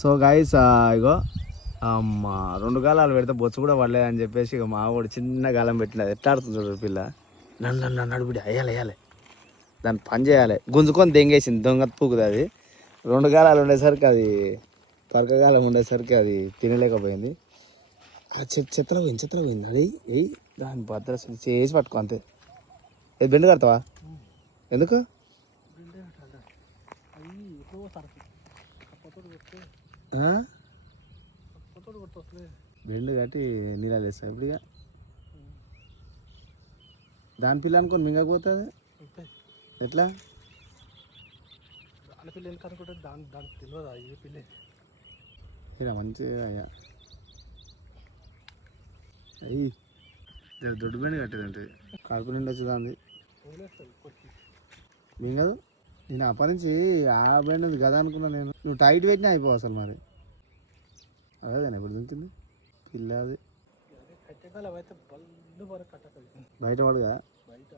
So guys ఇగో మా 2 గాలాలు పెడితే బొచ్చు కూడా పడలేదని చెప్పేసి ఇక మా వాడు చిన్న గాలం పెట్టినది ఎట్లా ఆడుతుంది చూడు పిల్ల. నన్ను నడుపుడి వేయాలి దాన్ని పని చేయాలి. గుంజుకొని దెంగేసింది దొంగ పూకుది అది. 2 గాలాలు ఉండేసరికి అది తరకగాలం ఉండేసరికి అది తినలేకపోయింది. ఆ చెత్తలో పోయింది అది ఎయ్యి దాని భద్ర చేసి పట్టుకో అంతే. ఇది బెండు కడతావా? ఎందుకు బెండు కట్టి నీళ్ళు వేస్తా ఇప్పుడు ఇక దాని పిల్ల అనుకోని మింగకపోతుంది ఎట్లా? దాని పిల్ల ఎందుకు అనుకుంటే దానికి తెలియదా ఏ పిల్ల ఇలా మంచిగా అయ్యా అయ్యి దొడ్డు బెండు కట్టేది ఉంటుంది కడుపు నిండి వచ్చేదాన్ని మింగదు. నేను అప్పటి నుంచి ఆ బెండ్ ఉంది కదా అనుకున్నా నేను. నువ్వు టైట్ పెట్టినా అయిపోవు అసలు మరి. అదే ఎప్పుడు తింటుంది పిల్ల అది బయట పడుగా బయట